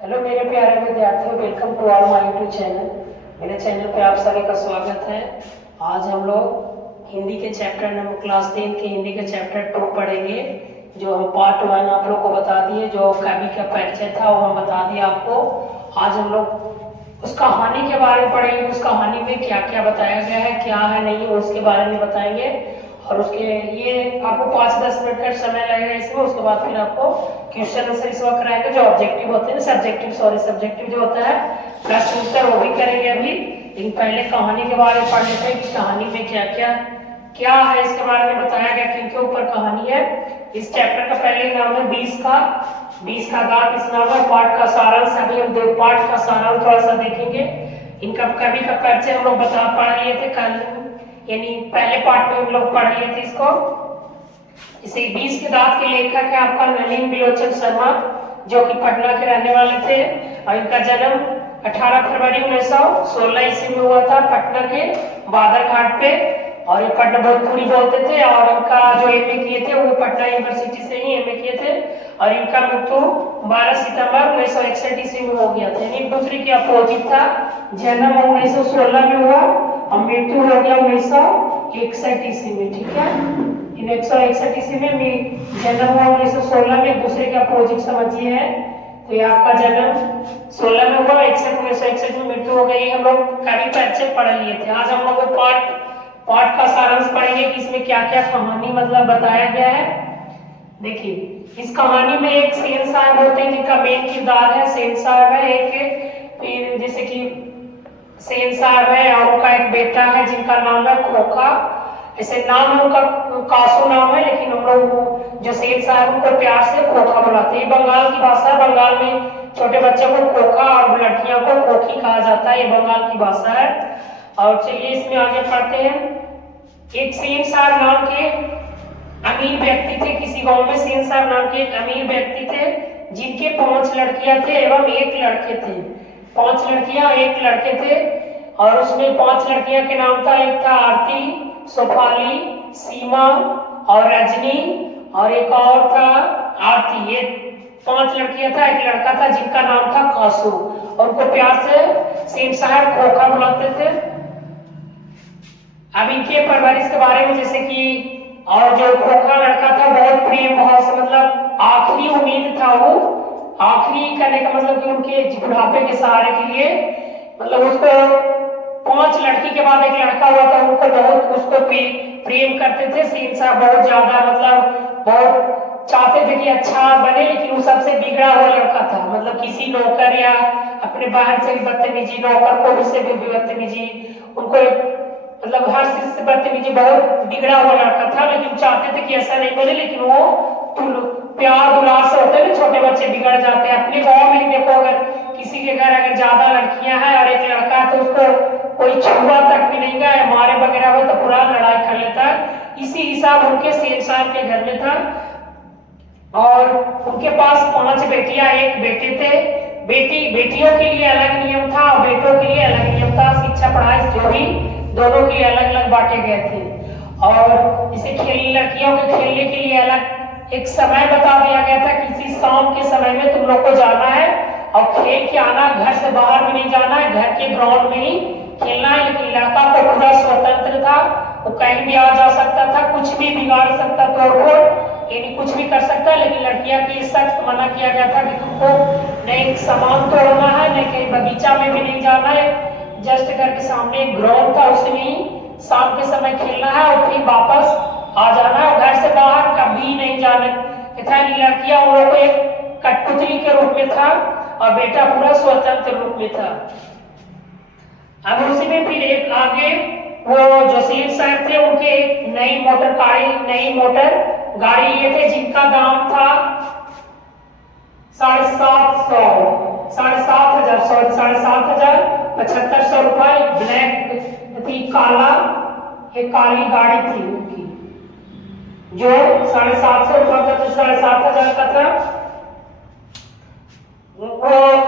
Hello मेरे प्यारे विद्यार्थियों, welcome to our my YouTube channel. मेरे चैनल पे आप सभी का स्वागत है। आज हम लोग हिंदी के चैप्टर नंबर क्लास 10 के हिंदी के चैप्टर 2 पढ़ेंगे। जो हम पार्ट 1 आप लोग को बता दिए, जो कवि का परिचय था वो हम बता दिए आपको। आज हम लोग उस कहानी के बारे में पढ़ेंगे। उस कहानी में क्या क्या बताया गया है, क्या है नहीं, उसके बारे में बताएंगे। और उसके ये आपको 5-10 मिनट का समय लगेगा इसमें। उसके बाद फिर आपको क्वेश्चन आंसर इस वक्त कराएंगे। जो ऑब्जेक्टिव होते हैं, सब्जेक्टिव जो होता है प्रश्न उत्तर, वो भी करेंगे अभी। लेकिन पहले कहानी के बारे में पढ़ लेते हैं कि कहानी में क्या क्या है, इसके बारे में बताया गया, किनके ऊपर कहानी है। इस चैप्टर का पहले नाम है 20 का दांत। इस नाम है पाठ का सारांश। अभी हम दो पाठ का सारांश थोड़ा सा देखेंगे। इनका कवि का परिचय हम लोग पढ़ लिए थे कल, यानी पहले पार्ट में हम लोग पढ़ लिए थे इसको। इसे 20 के दांत के लेखक है आपका नलिन बिलोचन शर्मा, जो कि पटना के रहने वाले थे। और इनका जन्म 18 फरवरी 1916 ईस्वी में हुआ था, पटना के बादर घाट पे। और ये पटना भोजपुरी बोलते थे। और इनका जो एमए किए थे वो पटना यूनिवर्सिटी से ही एमए किए थे। और इनका मृत्यु 12 सितंबर 1961 ईस्वी में हो गया था। यानी एक दूसरे के अपोजिट था। जन्म 1916 में हुआ और मृत्यु हो गया 1961 ईस्वी में। ठीक है, 1961 ईस्वी में जन्म हुआ, 1916 में। एक दूसरे के अपोजिट समझिए है। तो ये आपका जन्म 16 में हुआ, 1961 में मृत्यु हो गई। हम लोग कवि परिचय पढ़ लिए थे। आज हम लोग पाठ का सारांश पढ़ेंगे कि इसमें क्या क्या कहानी मतलब बताया गया है। देखिए, इस कहानी में एक सेन साहब होते हैं जिनका मेन किरदार है। सेन साहब है एक, फिर जैसे कि सेन साहब है और उनका एक बेटा है जिनका नाम है खोखा। ऐसे नाम है उनका, कासू नाम है, लेकिन हम लोग जो सेन साहब उनको प्यार से खोखा बुलाते हैं। बंगाल की भाषा है। बंगाल में छोटे बच्चों को खोखा और लड़कियों को खोखी कहा जाता है। ये बंगाल की भाषा है। और चलिए इसमें आगे पढ़ते हैं। एक सेन साहब नाम के अमीर व्यक्ति थे। किसी गांव में सेन साहब नाम के एक अमीर व्यक्ति थे जिनके 5 लड़कियां थे एवं 1 लड़के थे। 5 लड़कियां 1 लड़के थे। और उसमें 5 लड़कियां के नाम था, एक था आरती, सोफाली, सीमा और रजनी, और एक और था आरती। ये 5 लड़कियां था, एक लड़का था जिनका नाम था कासू। और उनको प्यार से सेन साहब खोखा बुलाते थे। अब इनके परवरिश के बारे में, जैसे कि और जो खोखा लड़का था बहुत प्रेम भाव से, मतलब आखिरी उम्मीद था वो। आखिरी करने का मतलब कि उनके बुढ़ापे के सहारे के लिए, मतलब उसको 5 लड़की के बाद एक लड़का हुआ था, उनको बहुत उसको प्रेम करते थे। सेन साहब बहुत ज्यादा, मतलब बहुत चाहते थे कि अच्छा बने, लेकिन वो सबसे बिगड़ा हुआ लड़का था। मतलब किसी नौकर या अपने बहन से भी बदतमीजी, नौकर को से भी बदतमीजी, उनको मतलब हर चीज से बदतमीजी, बहुत बिगड़ा हुआ लड़का था। लेकिन चाहते थे कि ऐसा नहीं बने, लेकिन वो प्यार दुलार से होते हैं, छोटे बच्चे बिगड़ जाते हैं। अपने गांव में देखो, अगर किसी के घर अगर ज्यादा लड़कियां हैं और एक लड़का है तो उसको कोई छुआ तक भी नहीं गया, मारे वगैरह हो तो पूरा लड़ाई कर लेता है। इसी हिसाब उनके सेन साहब के घर में था। और उनके पास 5 बेटियां 1 बेटे थे। बेटियों के लिए अलग नियम था और बेटों के लिए अलग नियम था। शिक्षा पढ़ाई जो भी दोनों के लिए अलग अलग बांटे गए थे। और इसे लड़कियों के खेलने के लिए अलग एक समय बता दिया गया था कि इसी शाम के समय में तुम लोग को जाना है और खेल के आना, घर से बाहर भी नहीं जाना है, घर के ग्राउंड में ही खेलना है। लेकिन लड़का को पूरा स्वतंत्र था, वो कहीं भी आ जा सकता था, कुछ भी बिगाड़ सकता, तोड़फोड़ यानी कुछ भी कर सकता है। लेकिन लड़कियां के सख्त मना किया गया था कि तुमको नहीं सामान तोड़ना है, नहीं कहीं बगीचा में भी नहीं जाना है। जस्ट घर के सामने एक ग्राउंड था, उसमें ही शाम के समय खेलना है और फिर वापस आ जाना है। घर से बाहर कभी नहीं जाने था। लड़कियां उन लोगों को एक कठपुतली के रूप में था और बेटा पूरा स्वतंत्र रूप में था। अब उसी में फिर एक आगे वो जो सेन साहब थे, उनके एक नई मोटर गाड़ी लिए थे जिनका दाम था 7,500 रुपए। ब्लैक थी, काली गाड़ी थी उनकी, जो 750 रुपए का, तो 7,500 का था। वो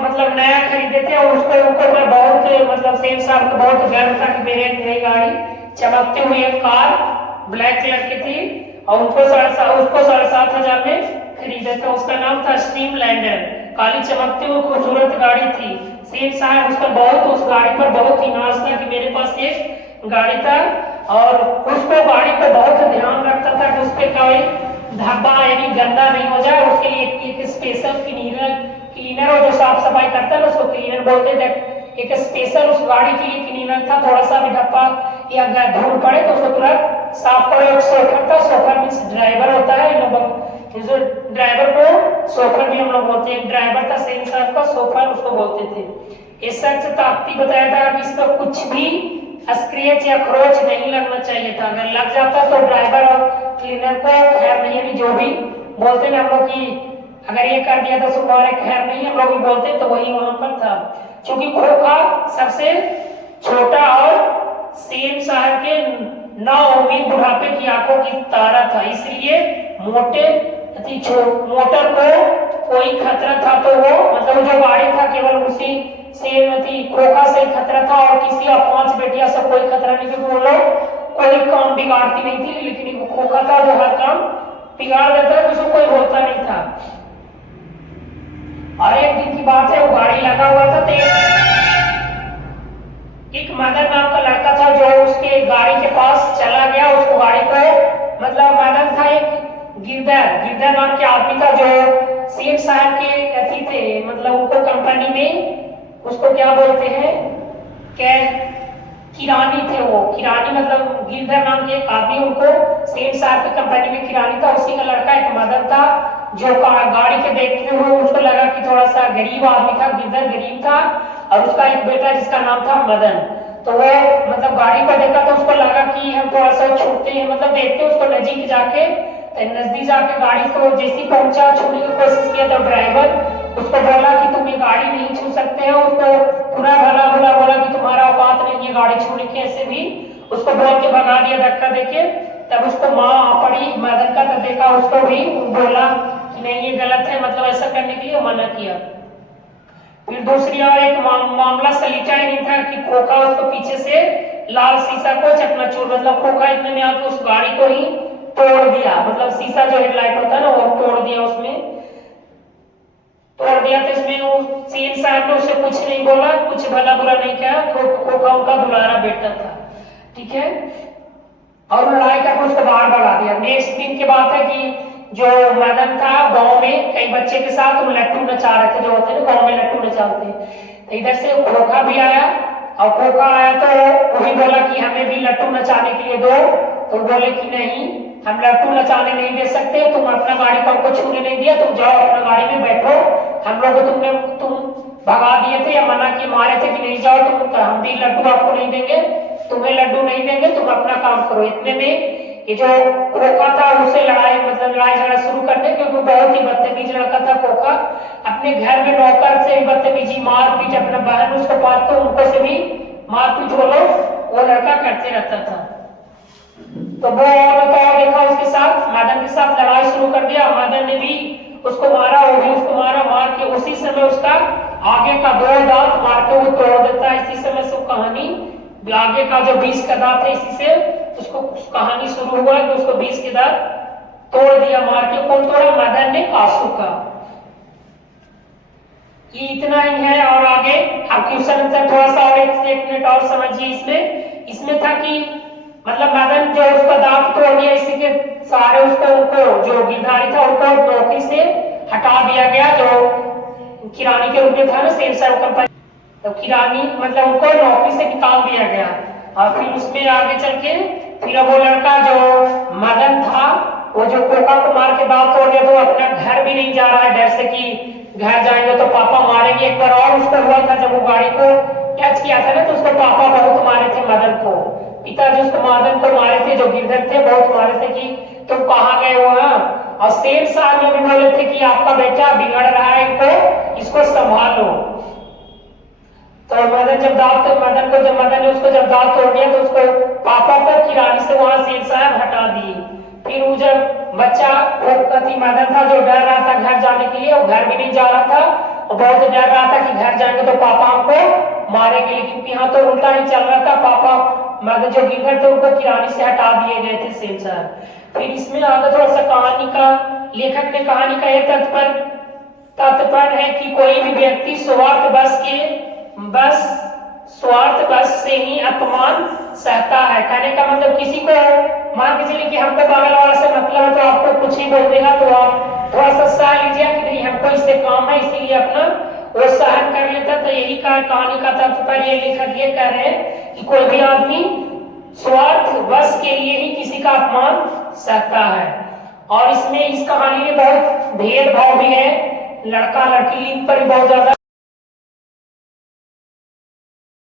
मतलब नया खरीदे थे और उसको ऊपर बहुत, मतलब सेन साहब को बहुत गर्व था कि मेरे नई गाड़ी, चमकती हुई एक कार ब्लैक कलर की थी और उसको 7,500 में खरीदे थे। उसका नाम था स्ट्रीम लैंडर। काली चमकती हुई खूबसूरत गाड़ी थी। सेठ साहब उस पर बहुत, उस गाड़ी पर बहुत ही नाज था कि मेरे पास एक गाड़ी था, और उसको गाड़ी पर बहुत ध्यान रखता था कि उस पर कोई धब्बा यानी गंदा नहीं हो जाए। उसके लिए एक स्पेशल क्लीनर और जो साफ सफाई करता है ना उसको क्लीनर बोलते थे। एक स्पेशल उस गाड़ी के लिए क्लीनर था, थोड़ा सा भी धब्बा या धूल पड़े तो उसको तुरंत साफ करे। एक सोफर था, सोफर मीन्स ड्राइवर होता है, जो ड्राइवर को सोफर भी हम लोग बोलते हैं। ड्राइवर था सेन साहब का, सोफर उसको बोलते थे। इस सच ताकती बताया था कि इस पर कुछ भी स्क्रैच या खरोच नहीं लगना चाहिए था। अगर लग जाता तो ड्राइवर और क्लीनर को खैर नहीं, यानी जो भी बोलते हैं हम लोग की अगर ये कर दिया तो तुम्हारे खैर नहीं, हम लोग भी बोलते तो वही वहां पर था। क्योंकि खोखा सबसे छोटा और सेन साहब के नाउम्मीद बुढ़ापे की आंखों की तारा था, इसलिए मोटर को कोई खतरा था तो वो मतलब जो गाड़ी था केवल उसी सेन थी खोखा से खतरा था, और किसी और 5 बेटिया से कोई खतरा नहीं, क्योंकि वो लोग कोई काम बिगाड़ती नहीं थी। लेकिन वो खोखा था जो हर काम बिगाड़ देता है, उसको कोई बोलता नहीं था। और एक दिन की बात है, वो गाड़ी लगा हुआ था तो एक मदन नाम का लड़का था जो उसके गाड़ी के पास चला गया। उसको गाड़ी को मतलब मदन था एक गिरधर नाम के आदमी था जो सेठ साहब के अथी थे, मतलब उनको कंपनी में उसको क्या बोलते हैं क्या किरानी थे। वो किरानी मतलब गिरधर नाम के एक आदमी उनको सेठ साहब की कंपनी में किरानी था। उसी का लड़का एक मदन था जो गाड़ी के देखते हुए उसको लगा कि थोड़ा सा गरीब आदमी था, गिरधर गरीब था, और उसका एक बेटा जिसका नाम था मदन। तो वो मतलब गाड़ी को देखा तो उसको लगा कि हम थोड़ा सा छूते हैं, मतलब देखते उसको नजदीक जाके, नजदीक जाके गाड़ी को जैसी पहुंचा छूने की कोशिश किया तो ड्राइवर उसको बोला कि तुम ये गाड़ी नहीं छू सकते हो। उसको पूरा भला भला बोला कि तुम्हारा औकात नहीं है गाड़ी छूने की, ऐसे भी उसको बोल के भगा दिया धक्का देके। तब उसको माँ पड़ी मदन का, तो देखा उसको भी बोला कि नहीं ये गलत है, मतलब ऐसा करने के लिए मना किया। फिर दूसरी और एक मामला सलीटा ही नहीं था कि खोखा उसको पीछे से लाल शीशा को चकनाचूर, मतलब खोखा इतने में आके उस गाड़ी को ही तोड़ दिया, मतलब शीशा जो हेडलाइट होता है ना वो तोड़ दिया, उसमें तोड़ दिया। तो इसमें वो सेठ साहब ने उसे कुछ नहीं बोला, कुछ भला बुरा नहीं किया। खोखा उनका दुलारा बेटा था, ठीक है। और लड़ाई करके उसको बाहर भगा दिया। नेक्स्ट दिन की बात है कि जो मदन था गांव में कई बच्चे के साथ वो लट्टू नचा रहे थे, जो होते हैं ना गांव में लट्टू नचाते हैं। तो इधर से खोखा भी आया, और खोखा आया तो वही बोला कि हमें भी लट्टू नचाने के लिए दो। तो बोले कि नहीं हम लट्टू नचाने नहीं दे सकते, तुम अपना गाड़ी को हमको छूने नहीं दिया, तुम जाओ अपना गाड़ी में बैठो, हम लोग तुम भगा दिए थे या मना किए मारे थे कि नहीं जाओ तुम, तो हम भी लड्डू आपको नहीं देंगे, तुम्हें लड्डू नहीं देंगे, तुम अपना काम करो। इतने में ये जो खोखा था उससे लड़ाई झगड़ा शुरू करने, क्योंकि बहुत ही बदतमीज लड़का था खोखा। अपने घर में नौकर से भी बदतमीजी, मारपीट, अपना बहन उसको पालते उनको से भी मारपीट वो लड़का करते रहता था। तो वो देखा उसके साथ मदन के साथ लड़ाई शुरू कर दिया। मदन ने भी उसको मारा, वो भी उसको मार के उसी समय उसका आगे का 2 दांत मार के वो तोड़ देता है। इसी समय से कहानी आगे का जो 20 का दांत है, इसी से उसको कहानी शुरू हुआ कि उसको 20 के दांत तोड़ दिया मार के। कौन तोड़ा? मदन ने कासू का। ये इतना ही है। और आगे आप क्वेश्चन आंसर थोड़ा सा और 1 मिनट और समझिए। इसमें था कि मतलब मदन जो उसका दांत तोड़ दिया, इसी के सारे उनको जो गिरधारी था उनको नौकरी से हटा दिया गया, जो किरानी के रूप में था ना सेठ साहब कंपनी, तो किरानी मतलब उनको नौकरी से निकाल दिया गया। और फिर उसमें आगे चल के फिर वो लड़का जो मदन था, वो जो खोखा को मार के दांत तोड़ दिया, तो अपना घर भी नहीं जा रहा है डर से कि घर जाएंगे तो पापा मारेंगे। एक बार और उसको हुआ था जब वो गाड़ी को टच किया था ना, तो उसको पापा बहुत मारे थे मदन को, पिताजी उसको मदन को मारे थे, जो गिरधर थे बहुत मारे थे कि तुम कहाँ गए हो। और सेठ साहब ने भी बोले थे कि आपका बेटा बिगड़ रहा है, इसको संभालो। तो मदन ने उसको जब दांत तोड़ दिया तो उसको पापा को किरानी से वहां सेठ साहब हटा दिए। फिर वो जब बच्चा मदन था जो डर रहा था घर जाने के लिए, वो घर भी नहीं जा रहा था और बहुत डर रहा था कि घर जाएंगे तो पापा हमको मारेंगे। लेकिन यहाँ तो उल्टा ही चल रहा था, पापा मदन जो गिरधर थे उनको किरानी से हटा दिए गए थे सेठ साहब। फिर इसमें आगे थोड़ा सा कहानी का लेखक ने कहानी का यह तात्पर्य तात्पर्य है कि कोई भी व्यक्ति स्वार्थ बस से ही अपमान सहता है। कहने का मतलब किसी को मान के चलिए कि हमको बगल वाला से मतलब है तो आपको कुछ ही बोल देगा तो आप थोड़ा सा सह लीजिए कि नहीं हमको इससे काम है इसीलिए अपना वो सहन कर लेता। तो यही कहानी का तात्पर्य ये लेखक ये कह रहे हैं कि कोई भी आदमी स्वार्थ बस के लिए ही किसी का अपमान सहता है। और इसमें इस कहानी में बहुत भेदभाव भी है, लड़का लड़की लिंग पर बहुत ज्यादा